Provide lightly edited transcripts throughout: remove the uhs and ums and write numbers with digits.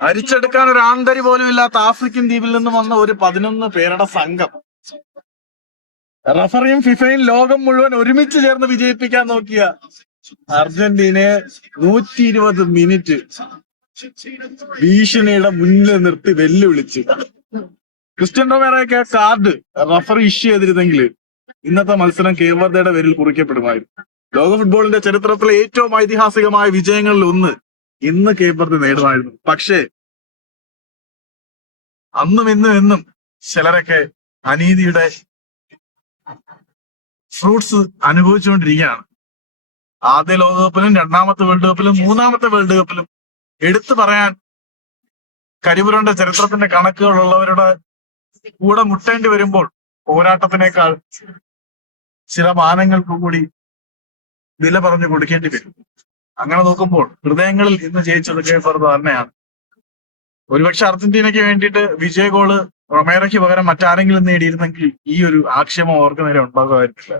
അരിച്ചെടുക്കാൻ ഒരു ആന്തരി പോലും ഇല്ലാത്ത ആഫ്രിക്കൻ ദ്വീപിൽ നിന്ന് വന്ന ഒരു 11 പേരുടെ സംഘം റഫറിയും ഫിഫയും ലോകം മുഴുവൻ ഒരുമിച്ച് ചേർന്ന് വിജയിപ്പിക്കാൻ നോക്കിയ അർജന്റീനയെ 120 മിനിറ്റ് ഭീഷണിയുടെ മുന്നിൽ നിർത്തി വെല്ലുവിളിച്ച് ക്രിസ്റ്റ്യൻ റൊമേറോയ്ക്ക് കാർഡ് റഫറി ഇഷ്യൂ ചെയ്തിരുന്നെങ്കിൽ ഇന്നത്തെ മത്സരം കേപ്പ് വെർദെയുടെ പേരിൽ കുറിക്കപ്പെടുമായിരുന്നു. ലോക ഫുട്ബോളിന്റെ ചരിത്രത്തിലെ ഏറ്റവും ഐതിഹാസികമായ വിജയങ്ങളിൽ ഒന്ന് ഇന്ന് കേപ്പ് വെർദെ നേടുമായിരുന്നു. പക്ഷേ അന്നും എന്നും ചിലരൊക്കെ അനീതിയുടെ ഫ്രൂട്ട്സ് അനുഭവിച്ചുകൊണ്ടിരിക്കുകയാണ്. ആദ്യ ലോകകപ്പിലും രണ്ടാമത്തെ വേൾഡ് കപ്പിലും മൂന്നാമത്തെ വേൾഡ് കപ്പിലും എടുത്തു പറയാൻ കരിപുരണ്ട ചരിത്രത്തിന്റെ കണക്കുകളുള്ളവരുടെ കൂടെ മുട്ടേണ്ടി വരുമ്പോൾ പോരാട്ടത്തിനേക്കാൾ ചില മാനങ്ങൾക്ക് കൂടി വില പറഞ്ഞു കൊടുക്കേണ്ടി വരും. അങ്ങനെ നോക്കുമ്പോൾ ഹൃദയങ്ങളിൽ ഇന്ന് ജയിച്ചത് കേപ്പ് വെർദെ തന്നെയാണ്. ഒരുപക്ഷെ അർജന്റീനയ്ക്ക് വേണ്ടിയിട്ട് വിജയ ഗോള് റൊമേറോയ്ക്ക് പകരം മറ്റാരെങ്കിലും നേടിയിരുന്നെങ്കിൽ ഈ ഒരു ആക്ഷേപം അവർക്ക് നേരെ ഉണ്ടാകുമായിരുന്നില്ല.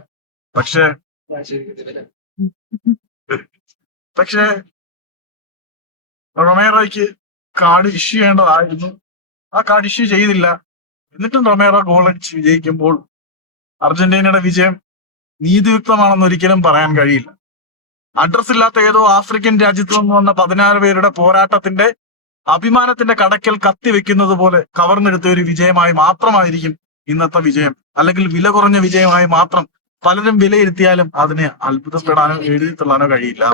പക്ഷേ റൊമേറോയ്ക്ക് കാർഡ് ഇഷ്യൂ ചെയ്യേണ്ടതായിരുന്നു. ആ കാർഡ് ഇഷ്യൂ ചെയ്തില്ല. എന്നിട്ടും റൊമേറോ ഗോൾ അടിച്ച് വിജയിക്കുമ്പോൾ അർജന്റീനയുടെ വിജയം നീതിയുക്തമാണെന്ന് ഒരിക്കലും പറയാൻ കഴിയില്ല. അഡ്രസ് ഇല്ലാത്ത ഏതോ ആഫ്രിക്കൻ രാജ്യത്ത് നിന്ന് വന്ന 16 പേരുടെ പോരാട്ടത്തിന്റെ അഭിമാനത്തിന്റെ കടക്കൽ കത്തിവെക്കുന്നത് പോലെ കവർന്നെടുത്ത ഒരു വിജയമായി മാത്രമായിരിക്കും ഇന്നത്തെ വിജയം. അല്ലെങ്കിൽ വില കുറഞ്ഞ വിജയമായി മാത്രം പലരും വിലയിരുത്തിയാലും അതിനെ അത്ഭുതപ്പെടാനോ എഴുതി തള്ളാനോ കഴിയില്ല.